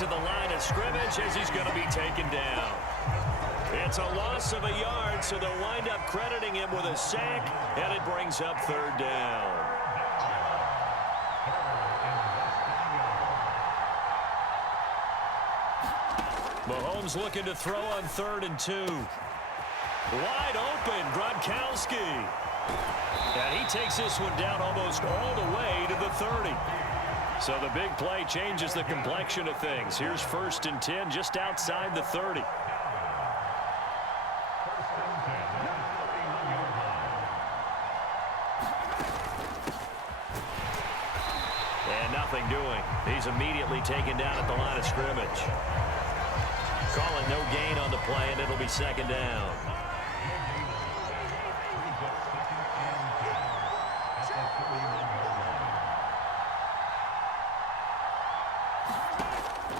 to the line of scrimmage as he's going to be taken down. It's a loss of a yard, so they'll wind up crediting him with a sack, and it brings up third down. Mahomes looking to throw on 3rd and 2. Wide open, Gronkowski. And he takes this one down almost all the way to the 30. So the big play changes the complexion of things. Here's 1st and 10 just outside the 30. And nothing doing. He's immediately taken down at the line of scrimmage. Calling no gain on the play, and it'll be 2nd down.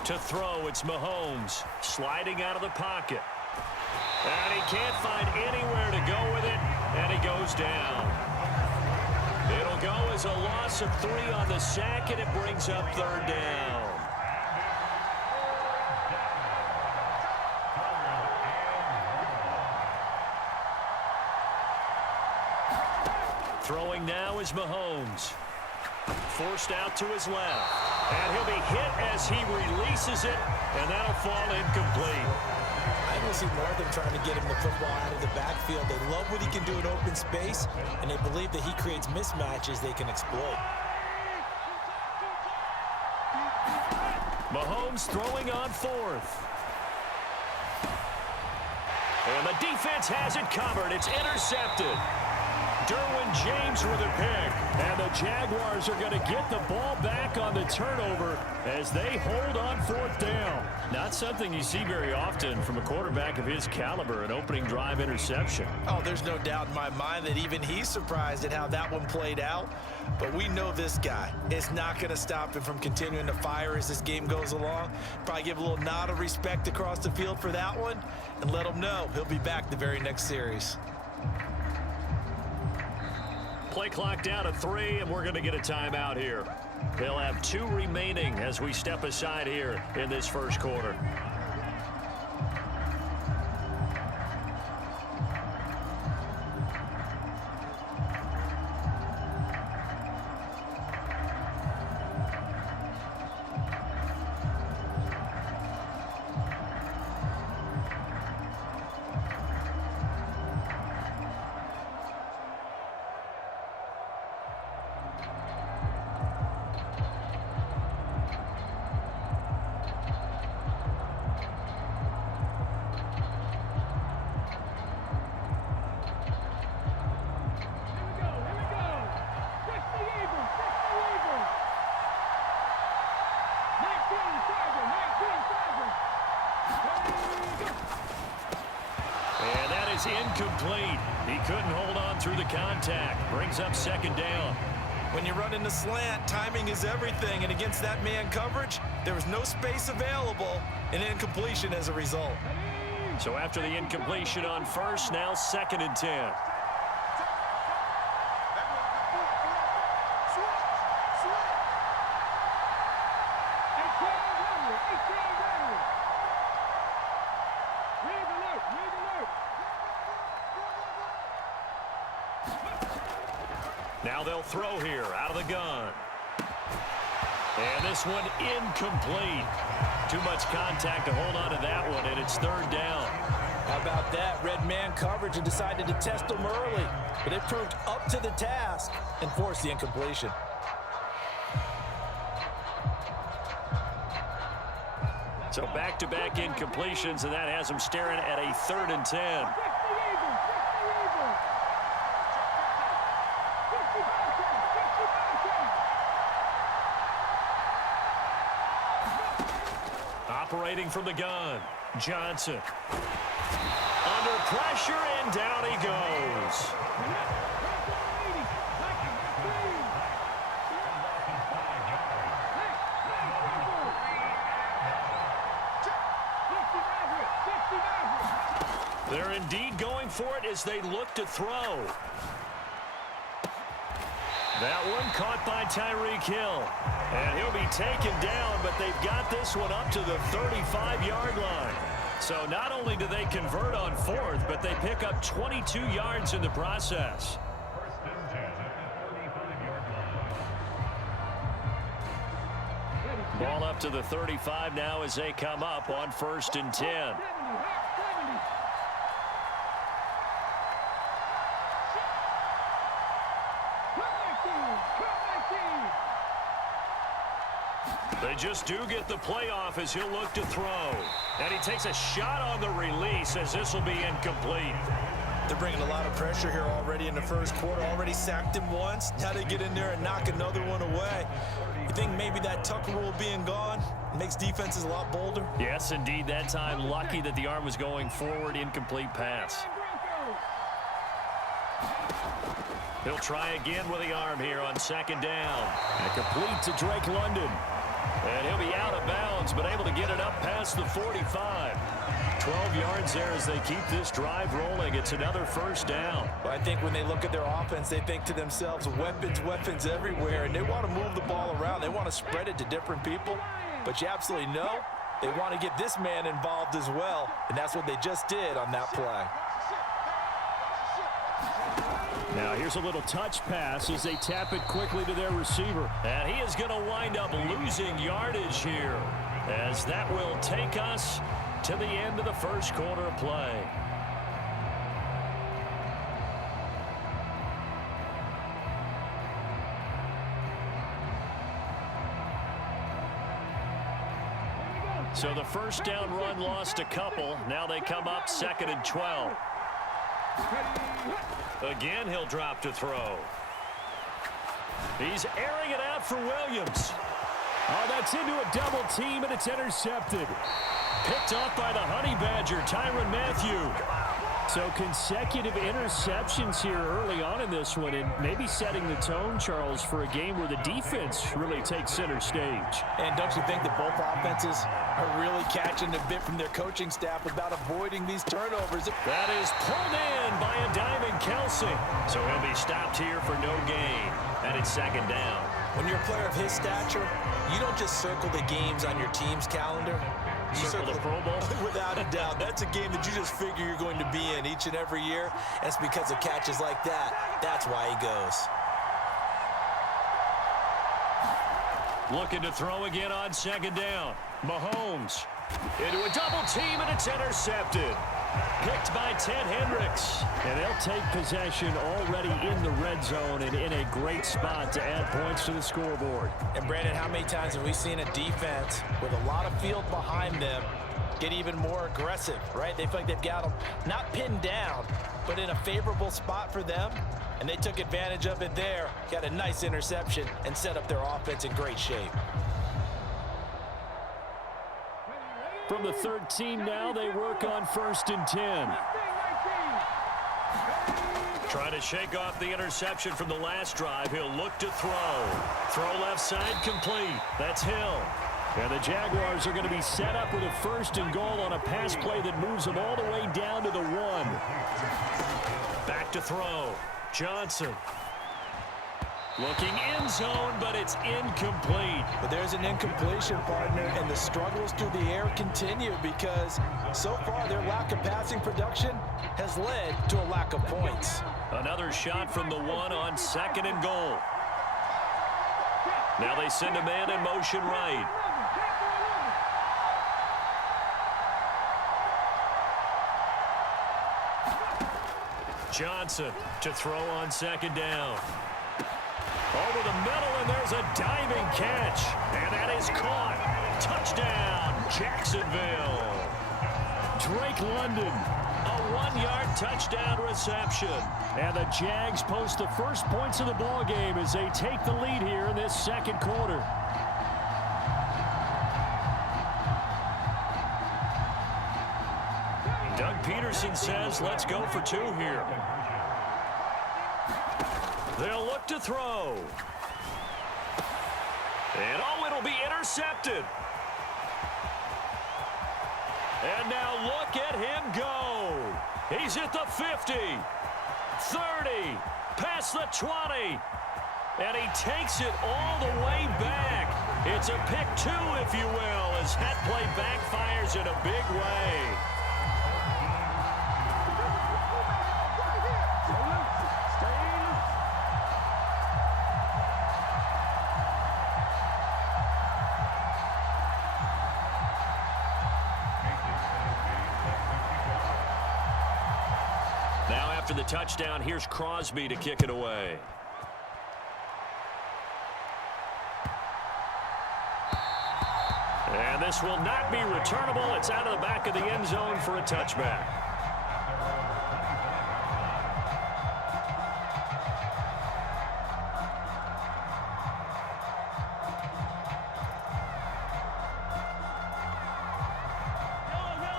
To throw, it's Mahomes sliding out of the pocket. And he can't find anywhere to go with it, and he goes down. It'll go as a loss of 3 on the sack, and it brings up 3rd down. Throwing now is Mahomes. Forced out to his left. And he'll be hit as he releases it, and that'll fall incomplete. I don't see more of them trying to get him the football out of the backfield. They love what he can do in open space, and they believe that he creates mismatches they can exploit. Mahomes throwing on 4th. And the defense has it covered. It's intercepted. Derwin James with a pick. And the Jaguars are going to get the ball back on the turnover as they hold on 4th down. Not something you see very often from a quarterback of his caliber, an opening drive interception. Oh, there's no doubt in my mind that even he's surprised at how that one played out. But we know this guy is not going to stop him from continuing to fire as this game goes along. Probably give a little nod of respect across the field for that one and let him know he'll be back the very next series. Play clock down to 3, and we're going to get a timeout here. They'll have 2 remaining as we step aside here in this first quarter. Incomplete. He couldn't hold on through the contact. Brings up 2nd down. When you run in the slant, timing is everything, and against that man coverage, there was no space available, and incompletion as a result. So after the incompletion on 1st, now 2nd and 10. Now they'll throw here out of the gun. And this one incomplete. Too much contact to hold on to that one, and it's 3rd down. How about that? Red man coverage and decided to test them early. But it proved up to the task and forced the incompletion. So back-to-back incompletions, and that has them staring at a 3rd and 10. Operating from the gun, Johnson. Under pressure, and down he goes. They're indeed going for it as they look to throw. That one caught by Tyreek Hill. And he'll be taken down, but they've got this one up to the 35-yard line. So not only do they convert on fourth, but they pick up 22 yards in the process. Ball up to the 35 now as they come up on 1st and 10. They just do get the play off as he'll look to throw. And he takes a shot on the release as this will be incomplete. They're bringing a lot of pressure here already in the first quarter. Already sacked him once. Now they get in there and knock another one away. You think maybe that tuck rule being gone makes defenses a lot bolder? Yes, indeed. That time, lucky that the arm was going forward. Incomplete pass. He'll try again with the arm here on 2nd down. And complete to Drake London. And he'll be out of bounds, but able to get it up past the 45. 12 yards there as they keep this drive rolling. It's another 1st down. Well, I think when they look at their offense, they think to themselves, weapons, weapons everywhere, and they want to move the ball around. They want to spread it to different people, but you absolutely know they want to get this man involved as well, and that's what they just did on that play. Now here's a little touch pass as they tap it quickly to their receiver. And he is going to wind up losing yardage here as that will take us to the end of the first quarter of play. So the 1st down run lost a couple. Now they come up 2nd and 12. Again, he'll drop to throw. He's airing it out for Williams. Oh, that's into a double team, and it's intercepted. Picked off by the Honey Badger, Tyrann Mathieu. So consecutive interceptions here early on in this one, and maybe setting the tone, Charles, for a game where the defense really takes center stage. And don't you think that both offenses are really catching a bit from their coaching staff about avoiding these turnovers? That is pulled in by a Diamond Kelsey. So he'll be stopped here for no gain, and it's 2nd down. When you're a player of his stature, you don't just circle the games on your team's calendar. You circle the Pro Bowl? Without a doubt. That's a game that you just figure you're going to be in each and every year. And it's because of catches like that. That's why he goes. Looking to throw again on 2nd down. Mahomes into a double team, and it's intercepted. Picked by Ted Hendricks. And they'll take possession already in the red zone and in a great spot to add points to the scoreboard. And Brandon, how many times have we seen a defense with a lot of field behind them get even more aggressive, right? They feel like they've got them not pinned down, but in a favorable spot for them. And they took advantage of it there. Got a nice interception and set up their offense in great shape. From the 13 now, they work on 1st and 10. Trying to shake off the interception from the last drive. He'll look to throw. Throw left side complete. That's Hill. And the Jaguars are going to be set up with a 1st and goal on a pass play that moves them all the way down to the 1. Back to throw. Johnson. Looking end zone, but it's incomplete. But there's an incompletion, partner, and the struggles through the air continue because so far their lack of passing production has led to a lack of points. Another shot from the 1 on 2nd and goal. Now they send a man in motion right. Johnson to throw on 2nd down. Over the middle, and there's a diving catch. And that is caught. Touchdown, Jacksonville. Drake London, a 1-yard touchdown reception. And the Jags post the first points of the ball game as they take the lead here in this 2nd quarter. Doug Peterson says, let's go for 2 here. They'll look to throw. And oh, it'll be intercepted. And now look at him go. He's at the 50, 30, past the 20. And he takes it all the way back. It's a pick two, if you will, as that play backfires in a big way. Now after the touchdown, here's Crosby to kick it away. And this will not be returnable. It's out of the back of the end zone for a touchback.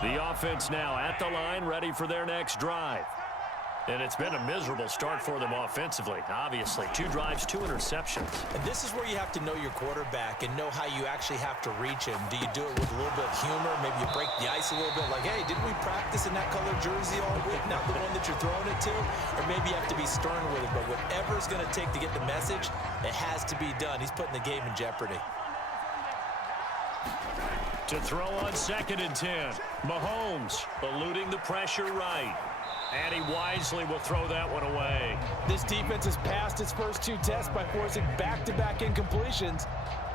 The offense now at the line, ready for their next drive. And it's been a miserable start for them offensively, obviously. 2 drives, 2 interceptions. And this is where you have to know your quarterback and know how you actually have to reach him. Do you do it with a little bit of humor? Maybe you break the ice a little bit like, hey, didn't we practice in that color jersey all week? Not the one that you're throwing it to? Or maybe you have to be stern with it. But whatever it's going to take to get the message, it has to be done. He's putting the game in jeopardy. To throw on 2nd and 10. Mahomes eluding the pressure right. And he wisely will throw that one away. This defense has passed its first 2 tests by forcing back-to-back incompletions.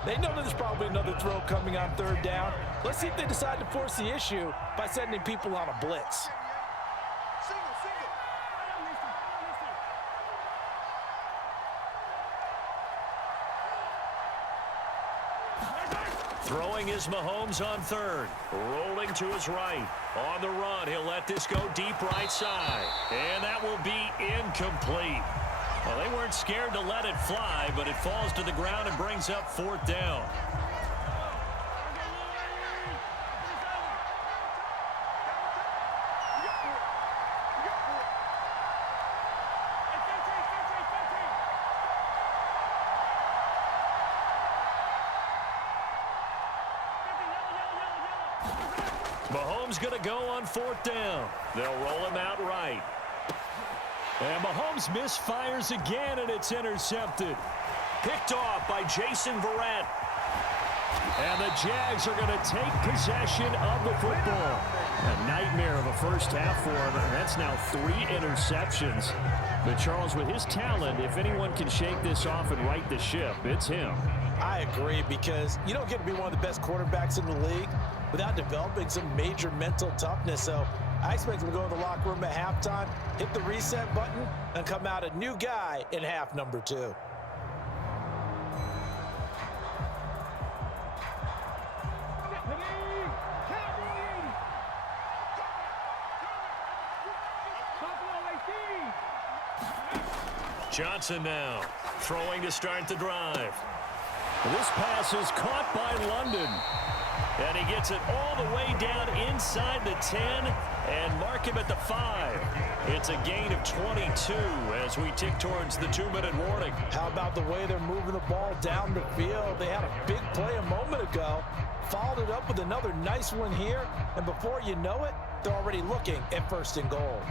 They know there's probably another throw coming on 3rd down. Let's see if they decide to force the issue by sending people on a blitz. Throwing is Mahomes on 3rd. Rolling to his right. On the run, he'll let this go deep right side. And that will be incomplete. Well, they weren't scared to let it fly, but it falls to the ground and brings up 4th down. Mahomes going to go on 4th down. They'll roll him out right. And Mahomes misfires again, and it's intercepted. Picked off by Jason Verrett. And the Jags are going to take possession of the football. A nightmare of a first half for him. That's now 3 interceptions. But Charles, with his talent, if anyone can shake this off and right the ship, it's him. I agree, because you don't get to be one of the best quarterbacks in the league without developing some major mental toughness. So I expect him to go in the locker room at halftime, hit the reset button, and come out a new guy in half number 2. Johnson now throwing to start the drive. This pass is caught by London. And he gets it all the way down inside the 10 and mark him at the 5. It's a gain of 22 as we tick towards the 2-minute warning. How about the way they're moving the ball down the field? They had a big play a moment ago, followed it up with another nice one here, and before you know it, they're already looking at 1st and goal.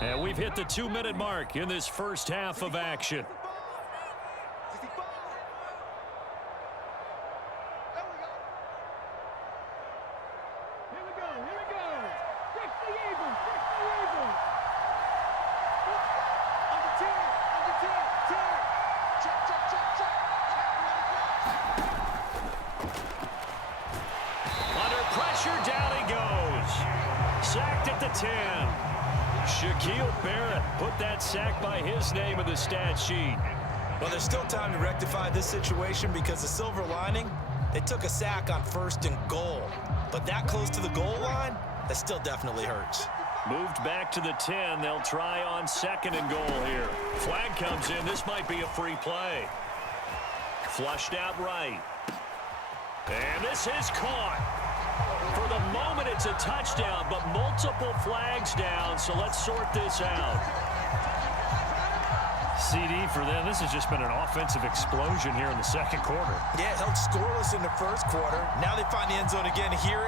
And we've hit the 2-minute mark in this first half of action. Under pressure, down he goes. Sacked at the 10. Shaquille Barrett put that sack by his name in the stat sheet. Well, there's still time to rectify this situation, because the silver lining, they took a sack on 1st and goal. But that close to the goal line, that still definitely hurts. Moved back to the 10. They'll try on 2nd and goal here. Flag comes in. This might be a free play. Flushed out right. And this is caught. For the moment, it's a touchdown, but multiple flags down, so let's sort this out. CD for them. This has just been an offensive explosion here in the 2nd quarter. Yeah, held scoreless in the 1st quarter. Now they find the end zone again here.